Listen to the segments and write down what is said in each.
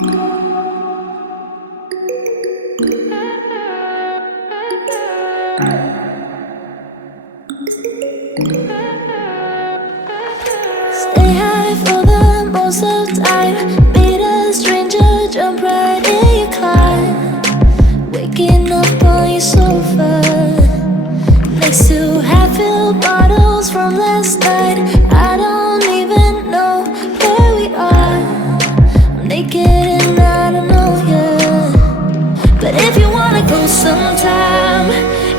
Stay high for the most of time. Meet a stranger, jump right in your car. Waking up on your sofa next to half-filled bottles from last night. I don't even know where we are. I'm naked and I don't know you. But if you wanna go sometime,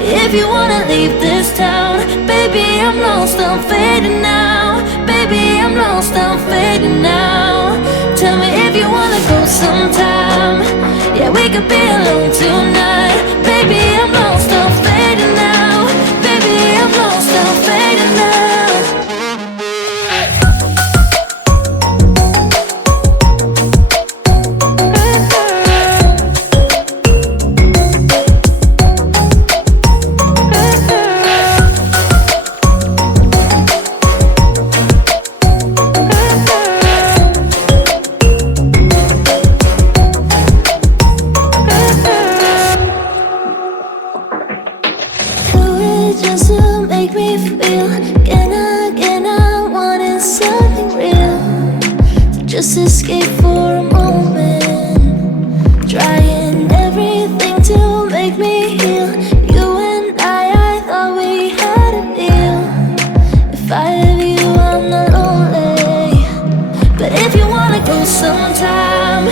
if you wanna leave this town, baby, I'm lost, I'm fading now. Baby, I'm lost, I'm fading now. Tell me if you wanna go sometime. Yeah, we could be alone tonight. Baby, I'm lost, I'm fading now. Baby, I'm lost, I'm fading now. Just to make me feel again, I wanted something real. So just escape for a moment, trying everything to make me heal. You and I thought we had a deal. If I have you, I'm not lonely. But if you wanna go sometime,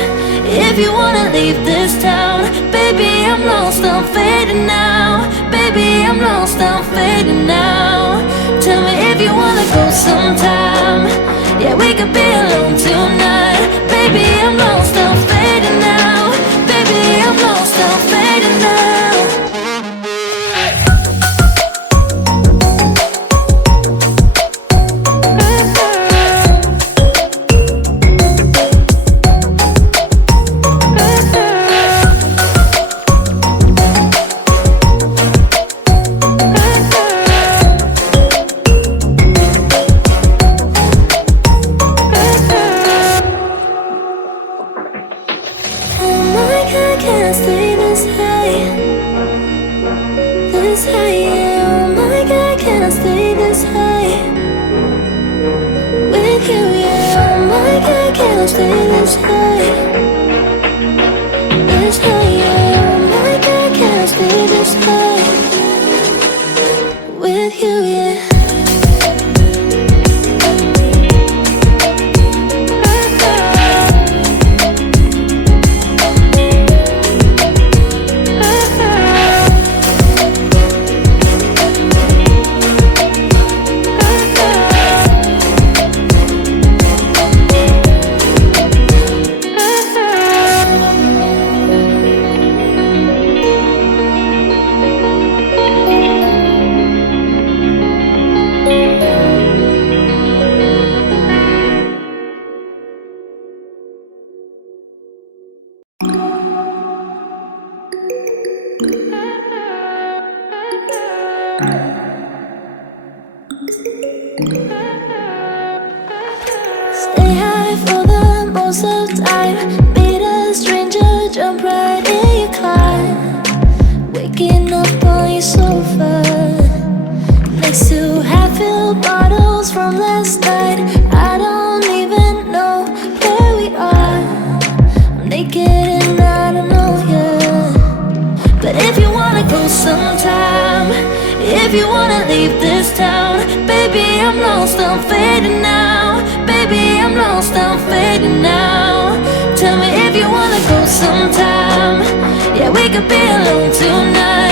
if you wanna leave this town, baby, I'm lost, I'm fading now. Baby, I'm lost, I'm fading now. Tell me if you wanna go sometime. Yeah, we could be alone tonight. Baby, I'm lost, I'm fading now. Baby, I'm lost, I'm fading now. I can't stay this high, yeah. Oh my God, can I stay this high with you, yeah. Oh my God, can I stay this high, yeah. Oh my God, can I stay this high with you, yeah. Stay high for the most of time. Meet a stranger, jump right in your car. Waking up on your sofa next to half-filled bottles from last night. I don't even know where we are. I'm naked and I don't know you. But if you wanna go sometime, if you wanna leave this town, baby, I'm lost, I'm fading now. Baby, I'm lost, I'm fading now. Tell me if you wanna go sometime. Yeah, we could be alone tonight.